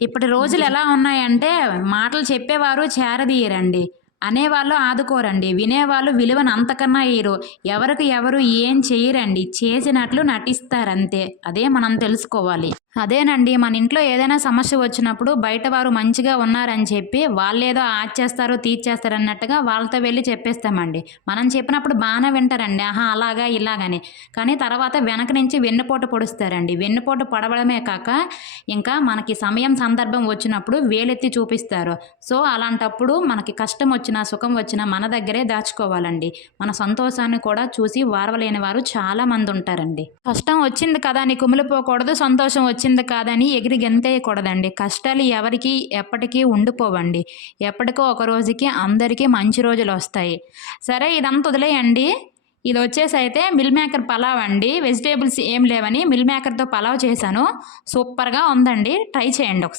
ఇప్పటి రోజులు ఎలా ఉన్నాయంటే మాటలు చెప్పేవారు చేరదీయరండి. అనేవాళ్ళు ఆదుకోరండి. వినేవాళ్ళు విలువను అంతకన్నా ఇయ్యరు. ఎవరికి ఎవరు ఏం చెయ్యరండి. చేసినట్లు నటిస్తారంతే. అదే మనం తెలుసుకోవాలి. అదేనండి మన ఇంట్లో ఏదైనా సమస్య వచ్చినప్పుడు బయట వారు మంచిగా ఉన్నారని చెప్పి వాళ్ళేదో ఆచేస్తారు, తీర్చేస్తారు అన్నట్టుగా వాళ్ళతో వెళ్ళి చెప్పేస్తామండి. మనం చెప్పినప్పుడు బానే వింటారండి. ఆహా! అలాగా ఇలాగని. కానీ తర్వాత వెనక నుంచి వెన్నుపోటు పొడుస్తారండి. వెన్నుపోటు పొడవడమే కాక ఇంకా మనకి సమయం, సందర్భం వచ్చినప్పుడు వేలెత్తి చూపిస్తారు. సో, అలాంటప్పుడు మనకి కష్టం వచ్చినా, సుఖం వచ్చినా మన దగ్గరే దాచుకోవాలండి. మన సంతోషాన్ని కూడా చూసి ఓర్వలేని వారు చాలా మందుంటారండి. కష్టం వచ్చింది కదా అని కుమిలిపోకూడదు. సంతోషం వచ్చింది కాదని ఎగిరి గెంతేయకూడదండి. కష్టాలు ఎవరికీ ఎప్పటికీ ఉండిపోవండి. ఎప్పటికో ఒక రోజుకి అందరికీ మంచి రోజులొస్తాయి. సరే ఇదంతా వదిలేయండి. ఇదొచ్చేసైతే మిల్ మేకర్ పలావ్ అండి. వెజిటబుల్స్ ఏం లేవని మిల్ మేకర్‌తో పలావ్ చేశాను. సూపర్‌గా ఉందండి. ట్రై చేయండి ఒకసారి.